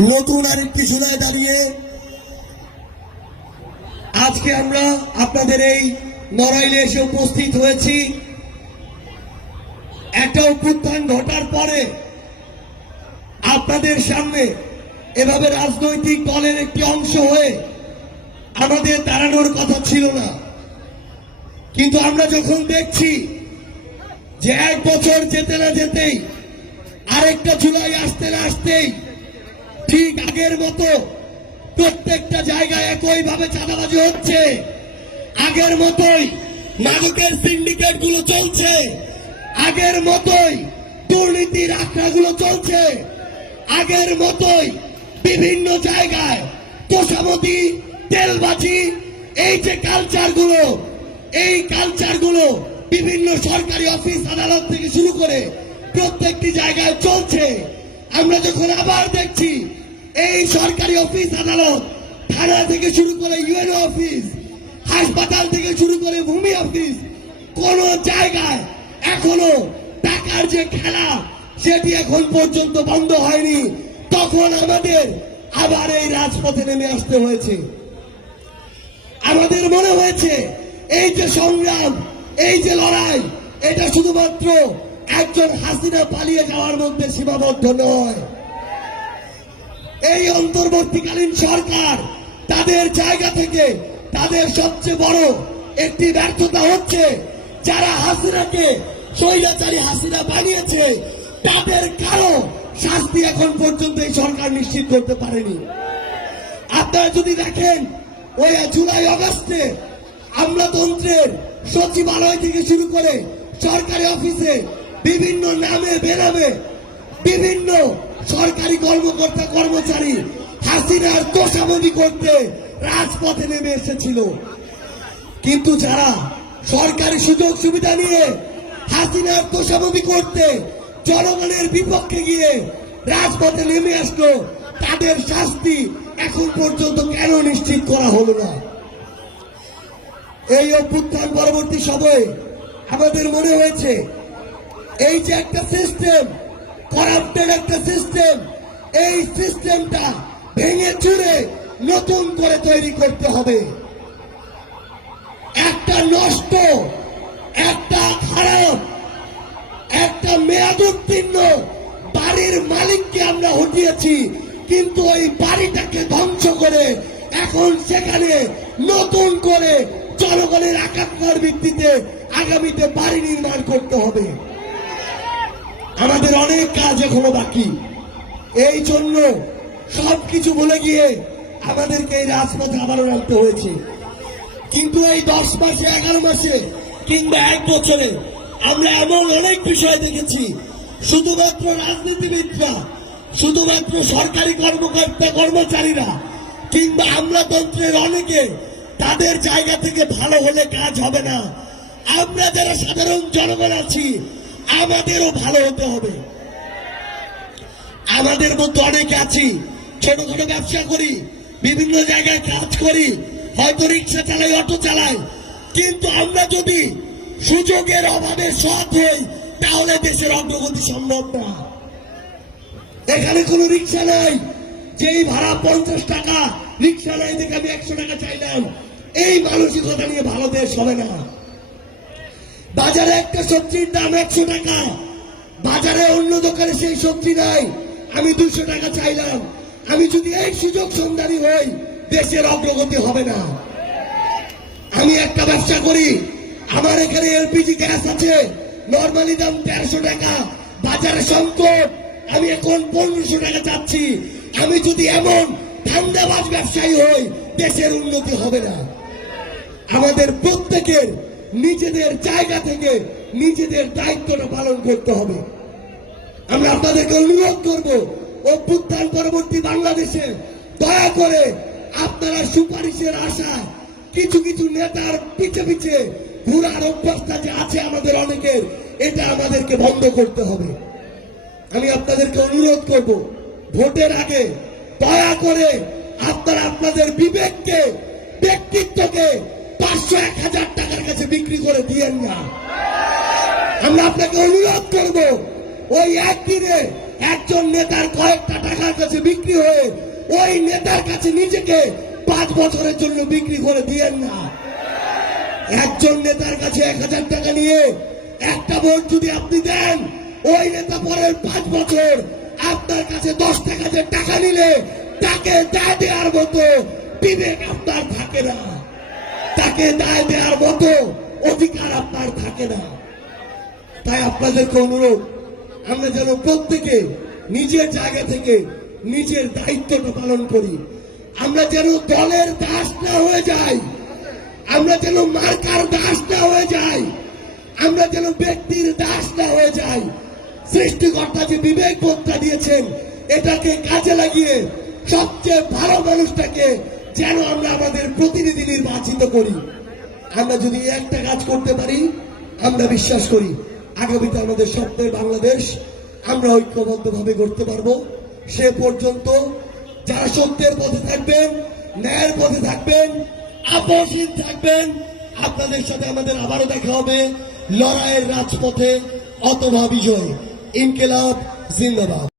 নতুন আরেকটি চুলায় দাঁড়িয়ে আজকে আমরা আপনাদের এই নড়াইলে এসে উপস্থিত হয়েছি। একটা অভ্যুত্থান ঘটার পরে আপনাদের সামনে এভাবে রাজনৈতিক দলের একটি অংশ হয়ে আমাদের দাঁড়ানোর কথা ছিল না। কিন্তু আমরা যখন দেখছি যে এক বছর যেতে না যেতেই আরেকটা জুলাই আসতে না আসতেই ঠিক আগের মতো প্রত্যেকটা জায়গায় একইভাবে চাঁদাবাজি হচ্ছে। আগের মতোই মাদকের সিন্ডিকেটগুলো চলছে। আগের মতোই দুর্নীতির আখড়াগুলো চলছে। আগের মতোই বিভিন্ন জায়গায় তোষামতি, তেলবাজি, এই যে কালচারগুলো এই কালচারগুলো বিভিন্ন সরকারি অফিস, আদালত থেকে শুরু করে প্রত্যেকটি জায়গায় চলছে। আমরা যখন আবার দেখছি এই সরকারি অফিস আদালত, থানা থেকে শুরু করে ইউএনও অফিস হাসপাতাল থেকে শুরু করে ভূমি অফিস কোন জায়গায় এখনও টাকার যে খেলা, সেটি এখন পর্যন্ত বন্ধ হয়নি। তখন আমাদের আবার এই রাজপথে নেমে আসতে হয়েছে। আমাদের মনে হয়েছে, এই যে সংগ্রাম, এই যে লড়াই, এটা শুধুমাত্র একজন হাসিনা পালিয়ে যাওয়ার মধ্যে সীমাবদ্ধ নয়। এই অন্তর্বর্তীকালীন সরকার তাদের জায়গা থেকে তাদের সবচেয়ে বড় একটি ব্যর্থতা হচ্ছে, যারা হাসিনাকে, স্বৈরাচারী হাসিনা বানিয়েছে, তাদের কারও শাস্তি এখন পর্যন্ত এই সরকার নিশ্চিত করতে পারেনি। আপনারা যদি দেখেন, ওই জুলাই অগস্টে আমলাতন্ত্রের সচিবালয় থেকে শুরু করে সরকারি অফিসে বিভিন্ন নামে বেনামে বিভিন্ন সরকারি কর্মকর্তা কর্মচারী হাসিনার তোষামদি করতে রাজপথে নেমে এসেছিল। কিন্তু যারা সরকারি সুযোগ সুবিধা নিয়ে হাসিনার তোষামদি করতে জনগণের বিপক্ষে গিয়ে রাজপথে নেমে আসলো, তাদের শাস্তি এখন পর্যন্ত কেন নিশ্চিত করা হলো না? এই অভ্যুত্থান পরবর্তী সময়ে আমাদের মনে হয়েছে, এই যে একটা সিস্টেম করাপ্টেড একটা সিস্টেম এই সিস্টেমটা ভেঙে চুরে নতুন করে তৈরি করতে হবে। একটা নষ্ট, একটা খারাপ, একটা মেয়াদোত্তীর্ণ বাড়ির মালিককে আমরা হটিয়েছি, কিন্তু ওই বাড়িটাকে ধ্বংস করে এখন সেখানে নতুন করে জনগণের আকাঙ্ক্ষার ভিত্তিতে আগামীতে বাড়ি নির্মাণ করতে হবে। আমাদের অনেক কাজ এখনও বাকি। এই জন্য সবকিছু ভুলে গিয়ে আমাদেরকে এই রাজপথে আবারও নামতে হয়েছে। কিন্তু এই দশ মাসে, এগারো মাসে কিংবা এক বছরে আমরা এমন অনেক বিষয় দেখেছি। শুধুমাত্র রাজনীতিবিদরা, শুধুমাত্র সরকারি কর্মকর্তা, কর্মচারীরা কিংবা আমলাতন্ত্রের অনেকে তাদের জায়গা থেকে ভালো হলে কাজ হবে না। আমরা যারা সাধারণ জনগণ আছি আমাদেরও ভালো হতে হবে। আমাদের মধ্যে অনেকে আছি, ছোটখাটো ব্যবসা করি, বিভিন্ন জায়গায় কাজ করি, হয়তো রিক্সা চালাই, অটো চালাই। কিন্তু আমরা যদি সুযোগের অভাবে সৎ হই, তাহলে দেশের অগ্রগতি সম্ভব না। এখানে কোনো রিক্সা নাই, যেই ভাড়া পঞ্চাশ টাকা, রিক্সা নাই দেখে আমি একশো টাকা চাইলাম। এই মানসিকতা নিয়ে ভালো দেশ হবে না। বাজারে সবজির দাম একশো টাকা। বাজারে অন্য দোকানে সেই সবজি নাই। আমি দুশো টাকা চাইলাম। আমি যদি এই সুযোগ সন্ধানী হই, দেশের অগ্রগতি হবে না। আমি একটা ব্যবসা করি। আমার এখানে এলপিজি গ্যাস আছে। নর্মালি দাম তেরোশো টাকা। বাজারে সংকট। আমি এখন পনেরোশো টাকা চাচ্ছি। আমি যদি এমন ধান্দাবাজ ব্যবসায়ী হই, দেশের উন্নতি হবে না। আমাদের প্রত্যেকের নিজেদের জায়গা থেকে নিজেদের দায়িত্বটা পালন করতে হবে। আমরা আপনাদেরকে অনুরোধ করব, অভ্যুত্থান পরবর্তী বাংলাদেশে দয়া করে আপনারা সুপারিশের আশা কিছু কিছু নেতার পিছে পিছে ঘুরার অভ্যাসটা যে আছে আমাদের অনেকের, এটা আমাদেরকে বন্ধ করতে হবে। আমি আপনাদেরকে অনুরোধ করব, ভোটের আগে দয়া করে আপনারা আপনাদের বিবেককে, ব্যক্তিত্বকে পাঁচশো এক হাজার টাকার কাছে বিক্রি করে দিয়েন না। আমরা আপনাকে অনুরোধ করব, ওই একদিনে একজন নেতার কয়েকটা টাকার কাছে বিক্রি হয়ে ওই নেতার কাছে নিজেকে পাঁচ বছরের জন্য বিক্রি করে দিয়েন না। একজন নেতার কাছে এক হাজার টাকা নিয়ে একটা ভোট যদি আপনি দেন, ওই নেতা পরের পাঁচ বছর আপনার কাছে দশ টাকা যে টাকা নিলে তাকে দায় দেওয়ার মতো বিবেক আপনার থাকে না। তাকে দায় দেওয়ার মতো অধিকার আপনার থাকে না। তাই আপনাদেরকে অনুরোধ, আমরা যেন প্রত্যেকে নিজের জায়গা থেকে নিজের দায়িত্বটা পালন করি। আমরা যেন দলের দাস না হয়ে যাই, আমরা যেন মার্কার দাস না হয়ে যাই, আমরা যেন ব্যক্তির দাস না হয়ে যাই। সৃষ্টিকর্তা যে বিবেক বোধটা দিয়েছেন, এটাকে কাজে লাগিয়ে সবচেয়ে ভালো মানুষটাকে যেন আমরা আমাদের প্রতিনিধি নির্বাচিত করি। আমরা যদি একটা কাজ করতে পারি, আমরা বিশ্বাস করি, আগামীতে আমাদের স্বপ্নের বাংলাদেশ আমরা ঐক্যবদ্ধভাবে করতে পারব। সে পর্যন্ত যারা সত্যের পথে থাকবেন, ন্যায়ের পথে থাকবেন আপসহীন থাকবেন, আপনাদের সাথে আমাদের আবারও দেখা হবে লড়াইয়ের রাজপথে অতভা বিজয়। ইনকেলাব, জিন্দাবাদ।